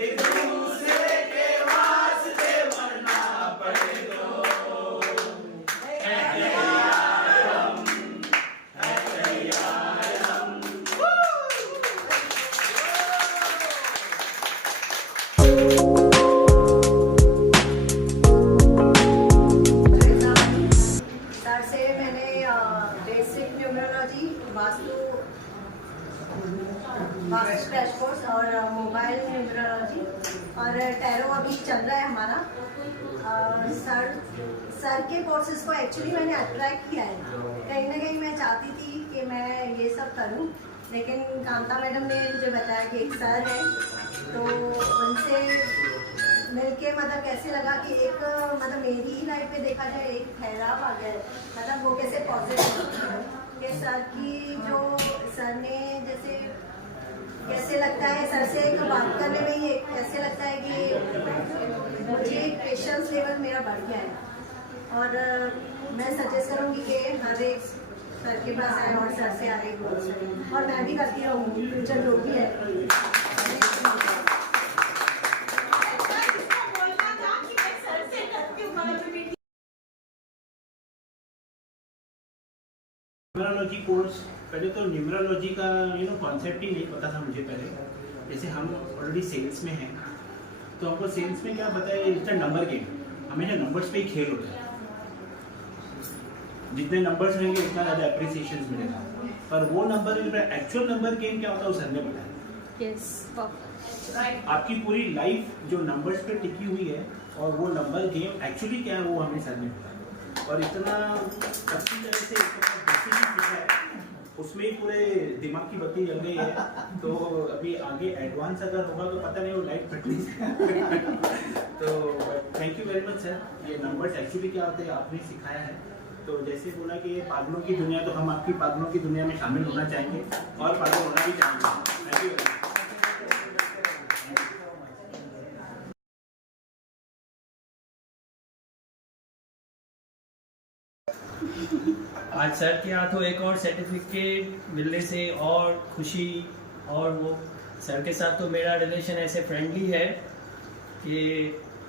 एक दूसरे के वास्ते मरना पड़े तो है तैयार हम, है तैयार हम। सर से मैंने basic numerology, vastu crash course और मोबाइल न्यूमरोलॉजी और टैरो अभी चल रहा है हमारा। सर के कोर्सेज को एक्चुअली मैंने अट्रैक्ट किया है। कहीं ना कहीं मैं चाहती थी कि मैं ये सब करूं, लेकिन कांता मैडम ने मुझे बताया कि एक सर है, तो उनसे मिलके मतलब कैसे लगा कि एक मतलब मेरी ही लाइफ में देखा जाए एक ठहराव आ गया, मतलब वो कैसे पॉजिटिव कि सर की जो सर ने जैसे कैसे लगता है सर से एक बात करने में ही कैसे लगता है कि मुझे पेशेंस लेवल मेरा बढ़ गया है। और मैं सजेस्ट करूँगी कि हर एक सर के पास आए और सर से आगे ग्रोथ, और मैं भी करती रहूँगी, फ्यूचर जो भी है। न्यूमरोलॉजी कोर्स, पहले तो न्यूमरोलॉजी का कॉन्सेप्ट ही नहीं पता था मुझे पहले। जैसे हम ऑलरेडी सेल्स में हैं, तो हमको सेल्स में क्या बताया, इट्स नंबर गेम, हमेशा नंबर्स पे ही खेल होता है। जितने नंबर्स रहेंगे उतना ज़्यादा अप्रिसिएशन मिलेगा, पर वो नंबर एक्चुअल नंबर गेम क्या होता है वो सर ने बताया। आपकी पूरी लाइफ जो नंबर्स पे टिकी हुई है, और वो नंबर गेम एक्चुअली क्या है वो हमें सर ने बताया। और इतना अच्छी तरह से उसमें ही पूरे दिमाग की बत्ती जल गई है। तो अभी आगे एडवांस अगर होगा तो पता नहीं वो लाइट फटनी। तो thank you very much sir. ये नंबर्स एक्चुअली क्या होते हैं आपने सिखाया है। तो जैसे बोला कि ये पागलों की दुनिया, तो हम आपकी पागलों की दुनिया में शामिल होना चाहेंगे और पागल होना भी चाहेंगे। Thank you. आज सर के हाथों एक और सर्टिफिकेट मिलने से और खुशी, और वो सर के साथ तो मेरा रिलेशन ऐसे फ्रेंडली है कि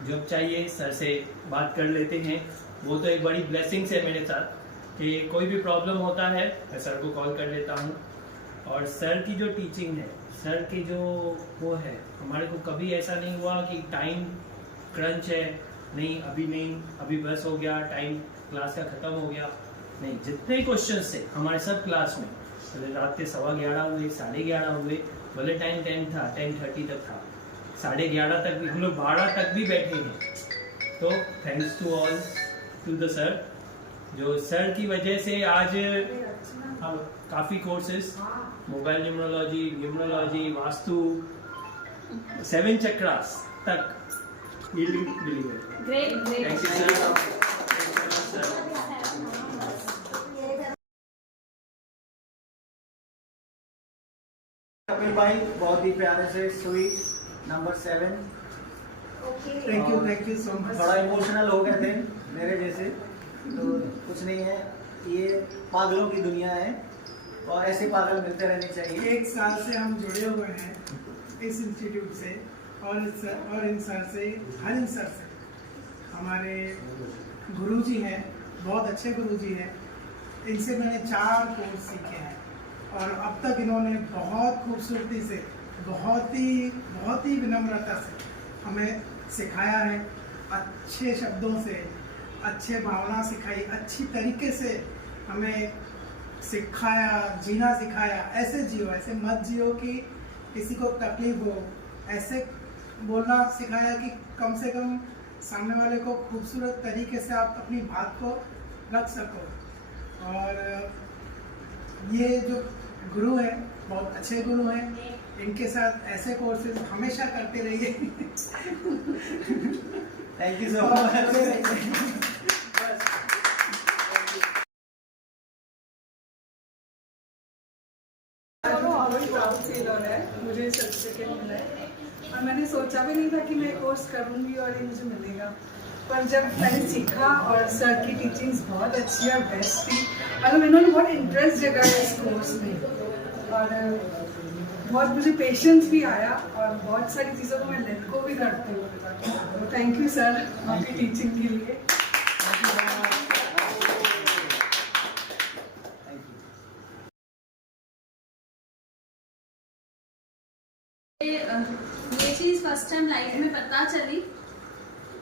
जब चाहिए सर से बात कर लेते हैं। वो तो एक बड़ी ब्लेसिंग्स है मेरे साथ कि कोई भी प्रॉब्लम होता है मैं सर को कॉल कर लेता हूँ। और सर की जो टीचिंग है, सर की जो वो है, हमारे को कभी ऐसा नहीं हुआ कि टाइम क्रंच है, नहीं अभी नहीं, अभी बस हो गया, टाइम क्लास का ख़त्म हो गया। नहीं, जितने क्वेश्चंस थे हमारे सब क्लास में, भले रात के 11:15 हुए, 11:30 हुए, भले टाइम 10 था, 10:30 तक था, 11:30 तक भी, हम लोग 12 तक भी बैठे हैं। तो thanks to all to the sir, जो सर की वजह से आज हम काफ़ी courses, mobile numerology, vastu, 7 chakras तक Great. Thank you sir. Kapil भाई बहुत ही प्यारे से sweet number 7। Thank you so much. थोड़ा इमोशनल हो गए थे मेरे जैसे, तो कुछ नहीं है, ये पागलों की दुनिया है और ऐसे पागल मिलते रहने चाहिए। 1 साल से हम जुड़े हुए हैं इस इंस्टीट्यूट से, और इन सर से, हर इन सर से। हमारे गुरुजी हैं, बहुत अच्छे गुरुजी हैं। इनसे मैंने 4 कोर्स सीखे हैं और अब तक इन्होंने बहुत खूबसूरती से, बहुत ही विनम्रता से हमें सिखाया है। अच्छे शब्दों से, अच्छे भावना सिखाई, अच्छी तरीके से हमें सिखाया, जीना सिखाया। ऐसे जियो, ऐसे मत जियो कि किसी को तकलीफ हो, ऐसे बोलना सिखाया कि कम से कम सामने वाले को खूबसूरत तरीके से आप अपनी बात को रख सको। और ये जो गुरु है बहुत अच्छे गुरु हैं, इनके साथ ऐसे कोर्सेज हमेशा करते रहिए। Thank you so much. Feel हो रहा है, मुझे सर्टिफिकेट मिला है और मैंने सोचा भी नहीं था कि मैं कोर्स करूँगी और ये मुझे मिलेगा। पर जब मैंने सीखा और सर की टीचिंग्स बहुत अच्छी और बेस्ट थी, मतलब इन्होंने बहुत इंटरेस्ट जगाया इस कोर्स में। और बहुत मुझे पेशेंस भी आया और बहुत सारी चीज़ों को मैं लेट को भी करती हूँ। थैंक यू सर आपकी टीचिंग के लिए। ये चीज़ फर्स्ट टाइम लाइफ में पता चली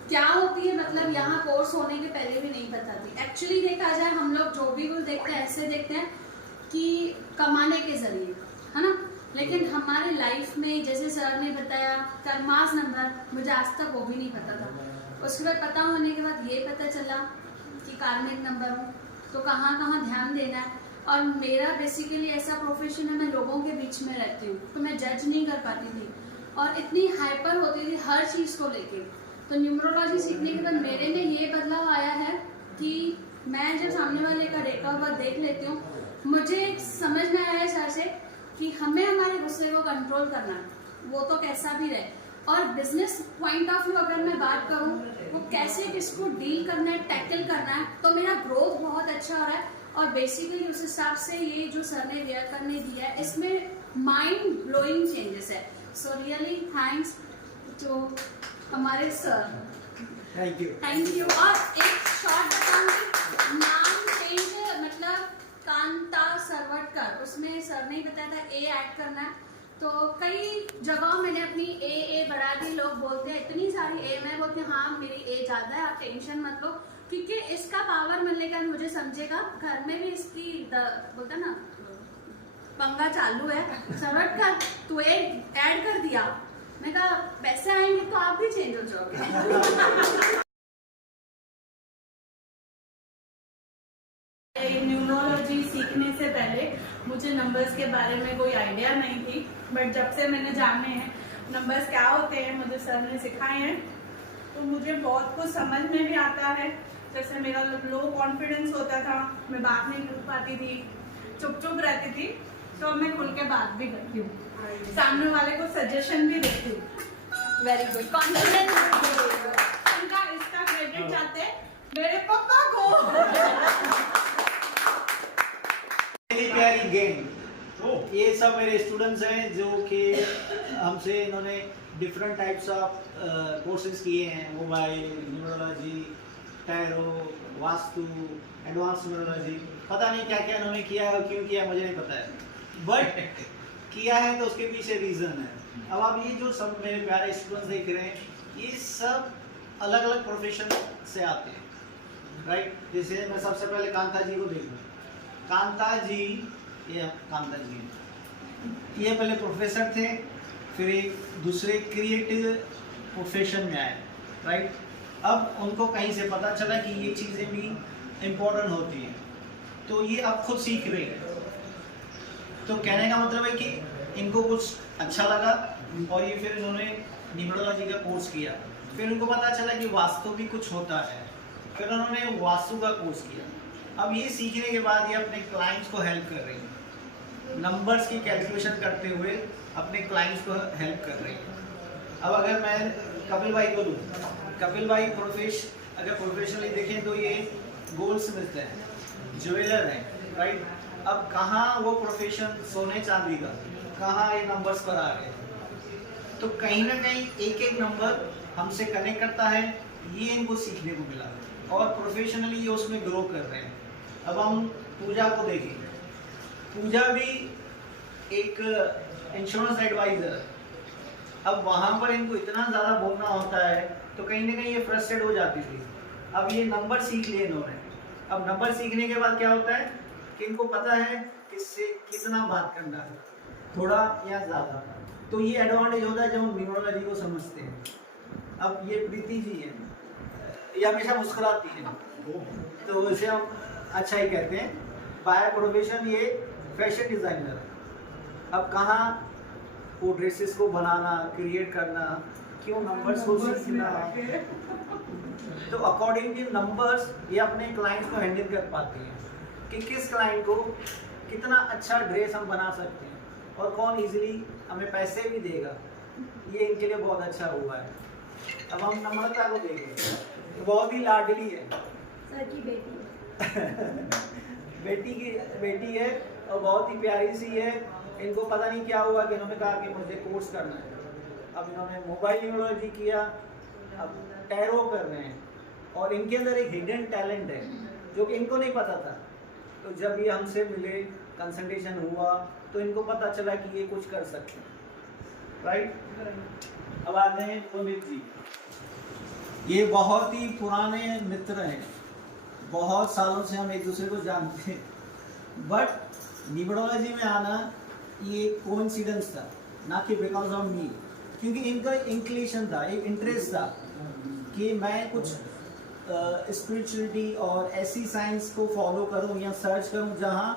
क्या होती है, मतलब यहाँ कोर्स होने के पहले भी नहीं पता थी। एक्चुअली देखा जाए हम लोग जो भी कुछ देखते हैं ऐसे देखते हैं कि कमाने के जरिए, है ना, लेकिन हमारे लाइफ में जैसे सर ने बताया कर्मास नंबर, मुझे आज तक वो भी नहीं पता था। उसके बाद पता होने के बाद ये पता चला कि कार्मिक नंबर हूँ, तो कहाँ कहाँ ध्यान देना है। और मेरा बेसिकली ऐसा प्रोफेशन है, मैं लोगों के बीच में रहती हूँ, तो मैं जज नहीं कर पाती थी और इतनी हाइपर होती थी हर चीज़ को लेके। तो न्यूमरोलॉजी सीखने के बाद मेरे में ये बदलाव आया है कि मैं जब सामने वाले का रेखा हुआ देख लेती हूँ, मुझे समझ में आया है सर से कि हमें हमारे गुस्से को कंट्रोल करना है, वो तो कैसा भी रहे। और बिजनेस पॉइंट ऑफ व्यू अगर मैं बात करूँ, वो कैसे किसको डील करना है, टैकल करना है, तो मेरा ग्रोथ बहुत अच्छा हो रहा है। और बेसिकली उस हिसाब से ये जो सर ने वेयर करने दिया है, इसमें माइंड ब्लोइंग चेंजेस है। सो रियली थैंक्स टू हमारे sir, thank you. Thank you. और एक शॉर्ट बताऊंगी, नाम चेंज मतलब कांता सरवटकर, उसमें सर ने ही बताया था ए ऐड करना है, तो कई जगहों मैंने अपनी ए बढ़ा दी। लोग बोलते हैं इतनी सारी ए, मैं बोलती हूँ हाँ मेरी ए ज़्यादा है, आप टेंशन मत लो, क्योंकि इसका पावर मिलने का मुझे समझेगा। घर में भी इसकी बोलता ना पंगा चालू है, सरवटकर तू ए ऐड कर दिया, मैं कहा पैसे आएंगे तो आप भी चेंज हो जाओगे। न्यूमरोलॉजी सीखने से पहले मुझे नंबर्स के बारे में कोई आइडिया नहीं थी, बट जब से मैंने जाने हैं नंबर्स क्या होते हैं, मुझे सर ने सिखाए हैं, तो मुझे बहुत कुछ समझ में भी आता है। जैसे मेरा लो कॉन्फिडेंस होता था, मैं बात नहीं कर पाती थी, चुप चुप रहती थी, तो अब मैं खुल के बात भी करती हूँ, सामने वाले को सजेशन भी देती हूँ। Very good, confidence. इसका क्रेडिट चाहते मेरे पापा को। प्यारी गैंग, ये सब मेरे स्टूडेंट्स हैं जो कि हमसे इन्होंने डिफरेंट टाइप्स ऑफ कोर्सेज किए हैं, mobile, numerology, tarot, vastu, advance numerology, पता नहीं क्या क्या इन्होंने किया है, क्यों किया मुझे नहीं पता है, बट किया है तो उसके पीछे रीज़न है। अब आप ये जो सब मेरे प्यारे स्टूडेंट्स देख रहे हैं, ये सब अलग अलग प्रोफेशन से आते हैं, राइट। जैसे मैं सबसे पहले कांता जी को देखूँ, कांता जी, ये कांता जी ये पहले प्रोफेसर थे, फिर एक दूसरे क्रिएटिव प्रोफेशन में आए, राइट। अब उनको कहीं से पता चला कि ये चीज़ें भी इम्पोर्टेंट होती हैं, तो ये अब खुद सीख रहे हैं। तो कहने का मतलब है कि इनको कुछ अच्छा लगा और ये फिर इन्होंने न्यूमरोलॉजी का कोर्स किया, फिर उनको पता चला कि वास्तु भी कुछ होता है, फिर उन्होंने वास्तु का कोर्स किया। अब ये सीखने के बाद ये अपने क्लाइंट्स को हेल्प कर रही है, नंबर्स की कैलकुलेशन करते हुए अपने क्लाइंट्स को हेल्प कर रही है। अब अगर मैं कपिल भाई को लूँ, कपिल भाई अगर प्रोफेशनली देखें तो ये गोल्ड स्मिथ है, ज्वेलर है, राइट। अब कहाँ वो प्रोफेशन सोने चांदी का, कहाँ ये नंबर्स पर आ गए, तो कहीं ना कहीं एक एक नंबर हमसे कनेक्ट करता है, ये इनको सीखने को मिला और प्रोफेशनली ये उसमें ग्रो कर रहे हैं। अब हम पूजा को देखें, पूजा भी एक इंश्योरेंस एडवाइजर, अब वहाँ पर इनको इतना ज़्यादा बोलना होता है तो कहीं ना कहीं ये फ्रस्ट्रेट हो जाती थी। अब ये नंबर सीख लिए इन्होंने, अब नंबर सीखने के बाद क्या होता है कि इनको पता है किससे कितना बात करना है, थोड़ा या ज़्यादा, तो ये एडवांटेज होता है जब हम न्यूमरोलॉजी को समझते हैं। अब ये प्रीति जी है, ये हमेशा मुस्कुराती है, तो इसे हम अच्छा ही कहते हैं। बाय प्रोफेशन ये फैशन डिज़ाइनर है। अब कहाँ वो ड्रेसेस को बनाना, क्रिएट करना, क्यों नंबर्स को सीखना, तो अकॉर्डिंग टू नंबर्स ये अपने क्लाइंट्स को हैंडल कर पाते हैं कि किस क्लाइंट को कितना अच्छा ड्रेस हम बना सकते हैं और कौन इजीली हमें पैसे भी देगा, ये इनके लिए बहुत अच्छा हुआ है। अब हम नम्रता को देखें, तो बहुत ही लाडली है, सर की बेटी बेटी है और बहुत ही प्यारी सी है इनको पता नहीं क्या हुआ कि इन्होंने कहा कि मुझे कोर्स करना है। अब इन्होंने मोबाइल न्यूरोलॉजी किया, अब टैरो कर रहे हैं, और इनके अंदर एक हिडन टैलेंट है जो कि इनको नहीं पता था। तो जब ये हमसे मिले, कंसल्टेशन हुआ, तो इनको पता चला कि ये कुछ कर सकते हैं, राइट। अब आते हैं पुनीत जी, ये बहुत ही पुराने मित्र हैं, बहुत सालों से हम एक दूसरे को जानते हैं, बट न्यूरोलॉजी में आना ये कोइंसिडेंस था, ना कि बिकॉज ऑफ मी, क्योंकि इनका इंक्लिनेशन था, एक इंटरेस्ट था कि मैं कुछ स्पिरिचुअलिटी और ऐसी साइंस को फॉलो करूं या सर्च करूं जहां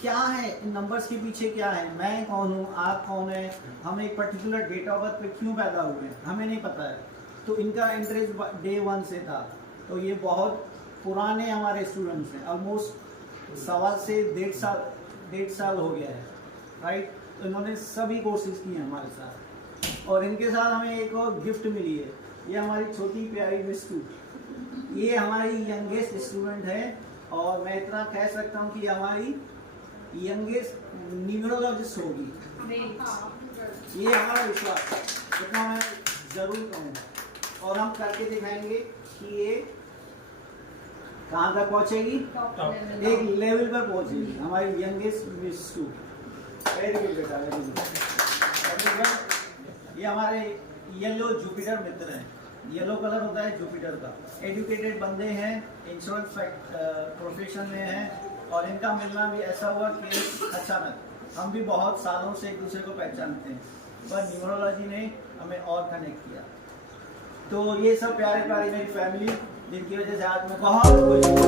क्या है, इन नंबर्स के पीछे क्या है, मैं कौन हूं, आप कौन है, हम एक पर्टिकुलर डेट ऑफ बर्थ पे क्यों पैदा हुए हैं, हमें नहीं पता है। तो इनका इंटरेस्ट डे 1 से था। तो ये बहुत पुराने हमारे स्टूडेंट्स हैं, ऑलमोस्ट 1.25 से 1.5 साल हो गया है, राइट। तो इन्होंने सभी कोर्सेज किए हैं हमारे साथ, और इनके साथ हमें एक और गिफ्ट मिली है। ये हमारी छोटी प्यारी मिस्टू, ये हमारी यंगेस्ट स्टूडेंट है, और मैं इतना कह सकता हूँ कि हमारी यंगेस्ट न्यूरोलॉजिस्ट होगी, ये हमारा विश्वास है, इतना मैं ज़रूर कहूँगा। और हम करके दिखाएंगे कि ये कहाँ तक पहुँचेगी, एक लेवल पर पहुँचेगी, हमारी यंगेस्ट मिस्टू। वेरी गुड बेटा, वेरी गुड। ये हमारे येलो जुपिटर मित्र हैं, येलो कलर होता है जुपिटर का। एजुकेटेड बंदे हैं, इंश्योरेंस प्रोफेशन में हैं, और इनका मिलना भी ऐसा हुआ कि अचानक। हम भी बहुत सालों से एक दूसरे को पहचानते हैं, पर न्यूरोलॉजी ने हमें और कनेक्ट किया। तो ये सब प्यारे प्यारे मेरी फैमिली, जिनकी वजह से आज मैं बहुत खुश हूँ।